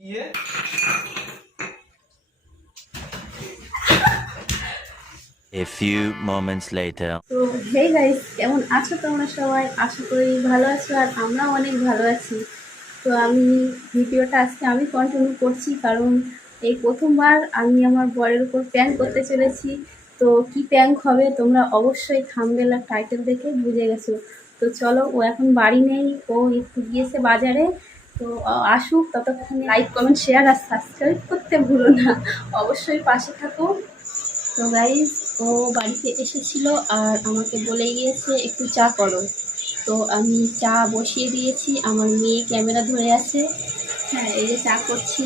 ये A few moments later. তো hey guys, কেমন আছো তোমরা সবাই? আশা করি ভালো আছো, আর আমরাও অনেক ভালো আছি। তো আমি ভিডিওটা আজকে আমি কন্টিনিউ করছি, কারণ এই প্রথমবার আমি আমার বরের উপর প্র্যাঙ্ক করতে চলেছি। তো কি প্র্যাঙ্ক হবে তোমরা অবশ্যই থাম্বনেল আর টাইটেল দেখে বুঝে গেছো। তো চলো, ও এখন বাড়ি নেই, ও একটু গিয়েছে বাজারে। তো আসুক, ততক্ষণে লাইক কমেন্ট শেয়ার আর সাবস্ক্রাইব করতে ভুলো না, অবশ্যই পাশে থাকো। তো গাইজ, ও বাড়িতে এসেছিল আর আমাকে বলে গিয়েছে একটু চা করো। তো আমি চা বসিয়ে দিয়েছি, আমার মেয়ে ক্যামেরা ধরে আছে। হ্যাঁ, এই যে চা করছি।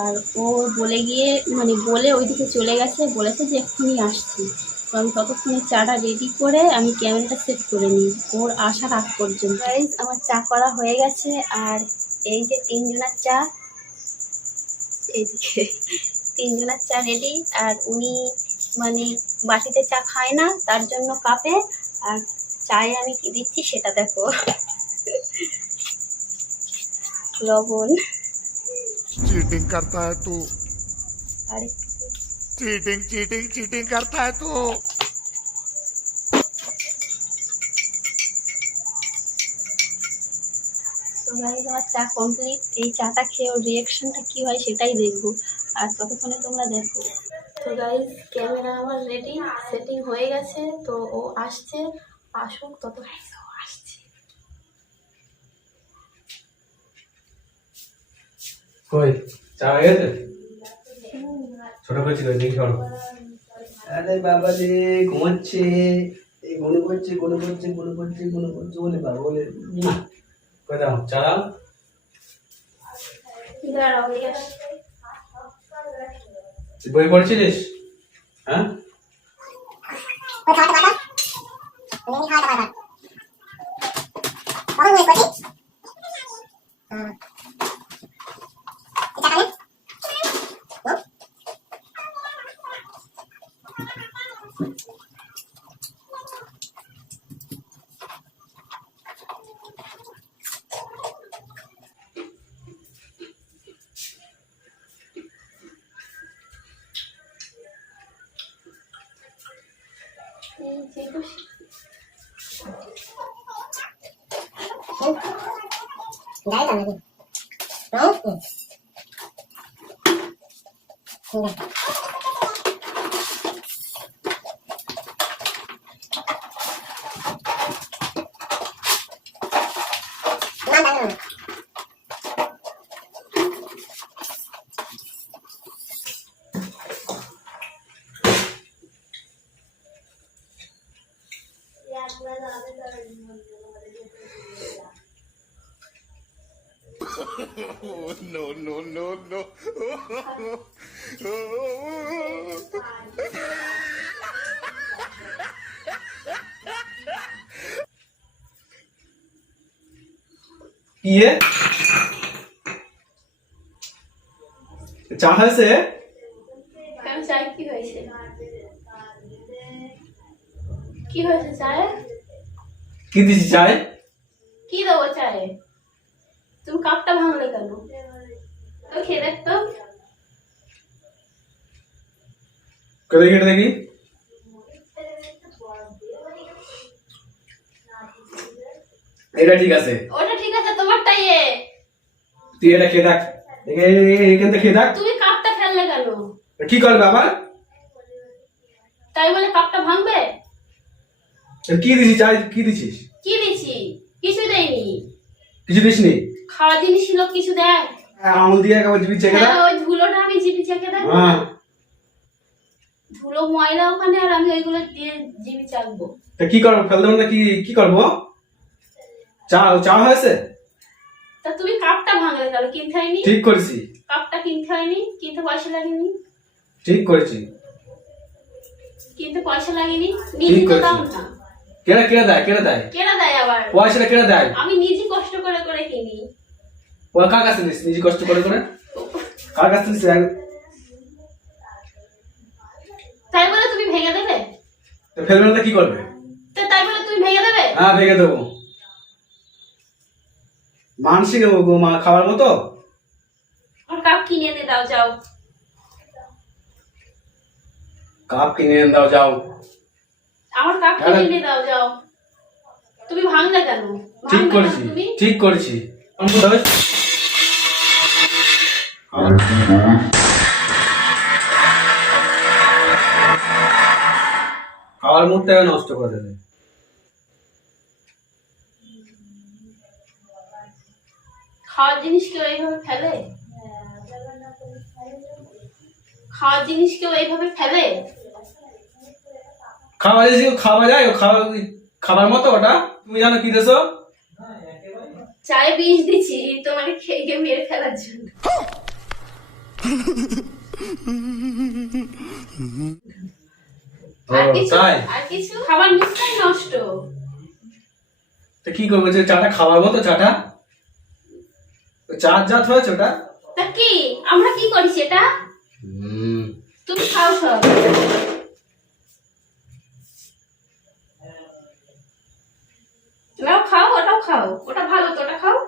আর ও বলে ওইদিকে চলে গেছে, বলেছে যে এক্ষুনি আসছি। তো আমি ততক্ষণে চাটা রেডি করে আমি ক্যামেরাটা সেট করে নিই ওর আসার আগ পর্যন্ত। গাইজ, আমার চা করা হয়ে গেছে। আর এই যে তিনজনের চা, এইদিকে তিনজনের চা রেডি। আর উনি বাটিতে চা খায় না, তার জন্য কাপে। আর চায়ে আমি কি দিচ্ছি সেটা দেখো, লবণ। चीटिंग करता है तू, আর चीटिंग चीटिंग चीटिंग करता है तू। তো গাইজ, আমার চা কমপ্লিট। এই চাটা খেয়ে ওর রিয়াকশনটা কী হয় সেটাই দেখবো, আর ততক্ষণে তোমরা দেখো। তো গাইজ, ক্যামেরা আমার রেডি, সেটিং হয়ে গেছে। তো ও আসছে, আসুক ততক্ষণ। ও আসছে। कोई चाय है छोटा बच्ची को नहीं छोड़ो। আরে বাবা রে, ঘুমাচ্ছে, এই গুলো করছে বলে বাবা বলে মা। कोई दाओ चला দাঁড়াও, এই আসছে। বই পড়ছিলিস? হ্যাঁ, এই যে No no no no. ये चाह से কেন চাই? কি হয়েছে? কি হয়েছে চায়ে? की दी चाय কি দেবো চায়ে? তুমি কাপটা ভাঙলে কেন? তো খেয়ে দেখ তো। कदे गिर देगी এটা ঠিক আছে, ওটা ঠিক আছে, তোমারটাই তুই এটা খেয়ে দেখ, এখান থেকে খেয়ে দেখ। তুমি কাপটা ফেললে কেন? কি করবে আবার? তাই বলে কাপটা ভাঙবে? কি দিছিস চাই? কি দিছিস? কি দিছি? কিছু দেয়নি। কিছু দিসনি? খাওয়া জিনিস ছিল, কিছু দেয়? আমুল দিয়ে একবার জিবি চেকে দেখ। হ্যাঁ, ওই ধুলোটা আমি জিভে চেকে দেখ। হ্যাঁ, ধুলো ময়লা ওখানে, আর আমি ওইগুলো দিয়ে জিভে চাকবো। তা কি করবো? ফেল দেবো না? কি করবো? চা চা হয়েছে? তা তুমি কাপটা ভাঙলে কেন? কিনতে হয়নি? ঠিক করেছি, কাপটা কিনতে হয়নি, কিনতে পয়সা লাগেনি। ঠিক করেছি। কিনতে পয়সা লাগেনি, নিজে তো দাও না। কেনা কেনা দেয়, কেনা দেয় কেনা দেয় আবার? পয়সাটা কেনা দেয়? আমি নিজে কষ্ট করে করে কিনি। ও কার কাছে নিস? নিজে কষ্ট করে করে কার কাছে নিস? তাই বলে তুমি ভেঙে দেবে? ফেলবে না কি করবে? তাই বলে তুমি ভেঙে দেবে? হ্যাঁ, ভেঙে দেবো। মানসিক খাবার মতো আর কিনে এনে দাও, যাও। কাপ কিনে এনে দাও, যাও। আমার কাপ কিনে এনে দাও, যাও। তুমি ভাঙলে কেন? ঠিক ভাঙলে করেছি, কেন তুমি? ঠিক করেছি। আমার কোথায় হবে? খাওয়ার মুডটা নষ্ট করে দেবে। খাওয়ার জিনিস কেউ এইভাবে ফেলে? খাওয়ার জিনিস কেউ এইভাবে ফেলে? খাওয়া জিনিস খাওয়া যায়, খাবার মতো ওটা। তুমি জানো কি দেছো? চায়ে বিষ দিচ্ছি তোমাকে খেয়ে খেয়ে মেরে ফেলার জন্য। আর কিছু? তাই? আর কিছু? খাবার মুখটাই নষ্ট। তো কি করবো, যে চাটা খাবার মতো চাটা? চার জাত হয়েছে ওটা। তা কি আমরা কি করি সেটা? তুমি খাও সব। নাও খাও, ওটাও খাও, ওটা ভালো তো, ওটা খাও।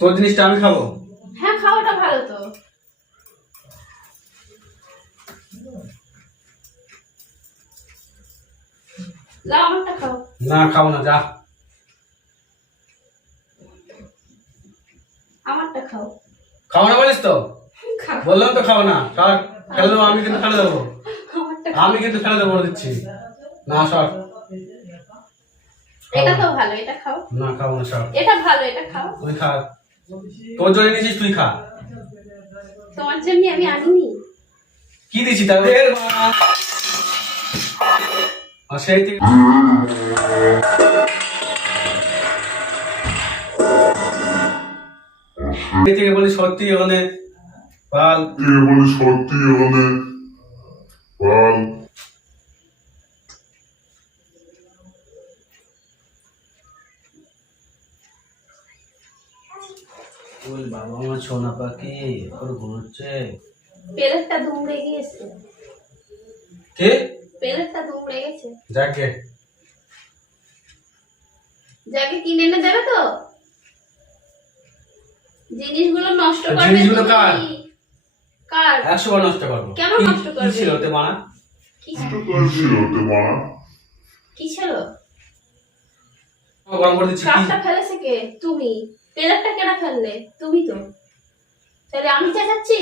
তোর জিনিসটা আমি খাবো? হ্যাঁ খাও, ওটা ভালো তো। লাও আমারটা খাও। না খাবো না, যা। আমারটা খাও। খাবো না বলিস তো? খাও। বললাম তো খাবো না। সর, ফেলে দেবো, আমি কিন্তু ফেলে দেবো। আমারটা আমি কিন্তু ফেলে দেবো, বলে দিচ্ছি। না সর। এটা তো ভালো, এটা খাও। না খাবো না, সর। এটা ভালো, এটা খাও। তুই খা, তোর জন্য নিয়েছিস, তুই খা। তোমার জন্য আমি আনিনি। কি দিছি তাহলে? সেই থেকে বলি সত্যি ওখানে পাল। ওই বাবা আমার সোনা পাখি ওর ঘুরছে। পেলেটটা দুমড়ে গিয়েছে। কে? পেলেটটা দুমড়ে গেছে। যাকে যাকে কিনে এনে দেবে তো? জিনিসগুলো নষ্ট করবে জিনিসগুলো তুমি। কার? কার? 100 বার নষ্ট করবো। কেন নষ্ট করবে? কি ছিল ওতে মানা? কি ছিল? গরম করে দিচ্ছি। কি কাপটা ফেলেছে কে? তুমি। পেলেটটা কেনা ফেললে? তুমি তো। তাহলে আমি চেঁচাচ্ছি?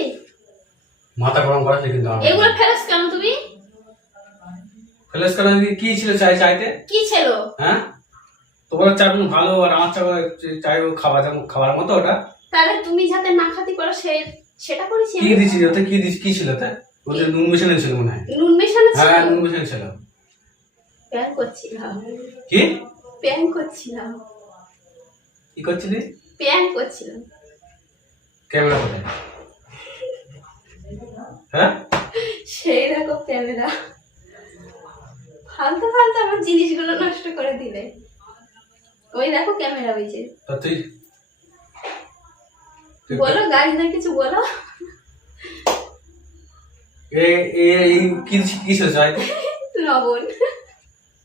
মাথা গরম করেছে কিন্তু আমার। এগুলো ফেলেছ কেন তুমি? ফেলেস কেন? কি ছিল চাইতে? কি ছিল? হ্যাঁ, তোমার চা ভালো আর আমার চাই খাবার মতো ওটা। তাহলে তুমি যাতে না খাতি করো সেটা করেছি কি আমি। দিছি ওতে? কি দিছি? কি ছিল ওতে? ওতে নুন মেশানো ছিল মনে হয়। নুন মেশানো ছিল? হ্যাঁ নুন মেশানো ছিল। প্যান করছিলাম। কি প্যান করছিলাম। কি করছিলি? প্যান করছিলাম। ক্যামেরা কোথায়? হ্যাঁ, সেই দেখো ক্যামেরা। ফালতু ফালতু আমার জিনিসগুলো নষ্ট করে দিলে। ওই দেখো ক্যামেরা, ওই যে। তো তুই বলো গাইজদের কিছু বলো। কি ছিল চাইতে? লবণ।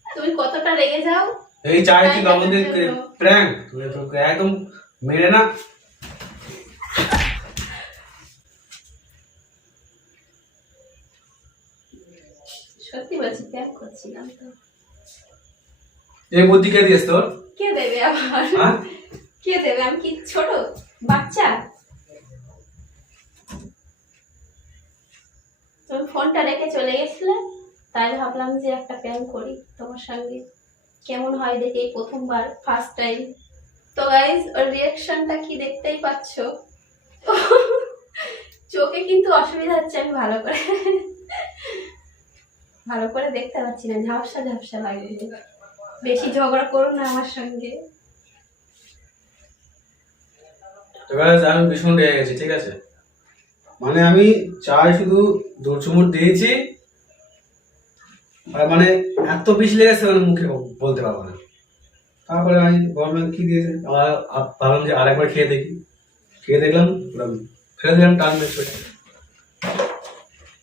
তুমি কতটা রেগে যাও। এই চাই কি আমাদের প্র্যাঙ্ক? তুমি তো একদম মেরে না। সত্যি বলছি, প্যান করছিলাম তো। এই বুদ্ধি কে দিয়েছ তোর? কে দেবে আবার? হ্যাঁ, কে দেবে? আমি কি ছোট বাচ্চা? তুমি ফোনটা রেখে চলে গেছিলে, তাই ভাবলাম যে একটা প্ল্যান করি তোমার সঙ্গে, কেমন হয় দেখি। এই প্রথমবার, ফার্স্ট টাইম। তো গাইজ ওর রিয়াকশনটা কি দেখতেই পাচ্ছ। চোখে কিন্তু অসুবিধা হচ্ছে, আমি ভালো করে দেখতে পাচ্ছি না, ঝাপসা ঝাপসা লাগছে। বেশি ঝগড়া করো না আমার সঙ্গে। তো গাইস আমি ভীষণ রেগে গেছি, ঠিক আছে? মানে আমি চাই শুধু 2 চুমুট দিয়েছি, আর মানে এত বেশি লেগেছে মানে মুখে বলতে পারবো না। তারপরে আমি ভাবলাম কি দিয়েছে, ভাবলাম যে আরেকবার খেয়ে দেখি। খেয়ে দেখলাম ফেলে দিলাম টান মেরে।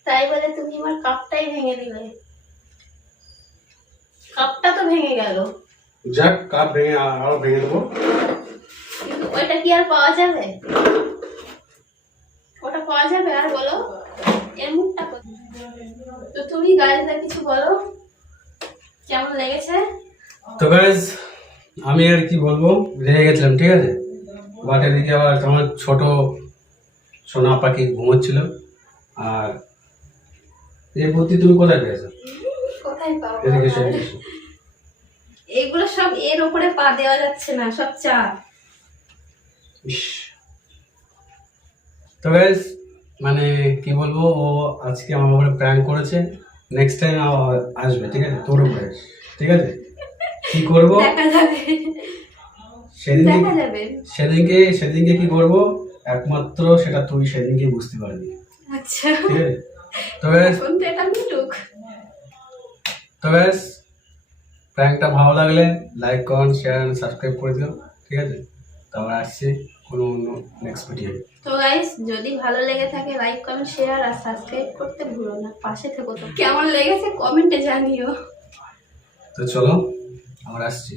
তাই বলে তুমি আমার কাপটাই ভেঙে দিলে। কাপটা তো ভেঙে গেল। যাক, কাপ ভেঙে আরো ভেঙে দেবো। কিন্তু ওইটা কি আর পাওয়া যাবে? যাবে আর বলো এর মুখটা কোথায়? তো তুমি গাইজরা কিছু বলো, কেমন লেগেছে? তো গাইজ আমি আর কি বলবো, রেগে গেছিলাম, ঠিক আছে। বাট এদিকে আবার আমার ছোট সোনা পাখি ঘুমোচ্ছিল। আর এই বুদ্ধি তুমি কোথায় পেয়েছো? কোথায় পাবো? এদিকে এসো, এদিকে এসো। এগুলো সব এর উপরে পা দেওয়া যাচ্ছে না, সব চাপ। ইস। তো গাইজ মানে কি বলবো, ও আজকে আমার উপরে প্র্যাঙ্ক করেছে। নেক্সট টাইম আসবে, ঠিক আছে, তোর উপরে, ঠিক আছে। কি করবো দেখা যাবে, সেদিনকে, দেখা যাবে। সেদিনকে কি করবো একমাত্র সেটা তুই সেদিনকে বুঝতে পারবি, আচ্ছা, ঠিক আছে। তো গাইজ এখন তো এটা মিটুক। প্র্যাঙ্কটা ভালো লাগলে লাইক কমেন্ট শেয়ার সাবস্ক্রাইব করে দিও, ঠিক আছে। তারপর আসছি কোনো অন্য নেক্সট ভিডিও। তো গাইস যদি ভালো লেগে থাকে লাইক কমেন্ট শেয়ার আর সাবস্ক্রাইব করতে ভুলো না, পাশে থেকো। তো কেমন লেগেছে কমেন্টে জানিও। তো চলো আমরা আসছি।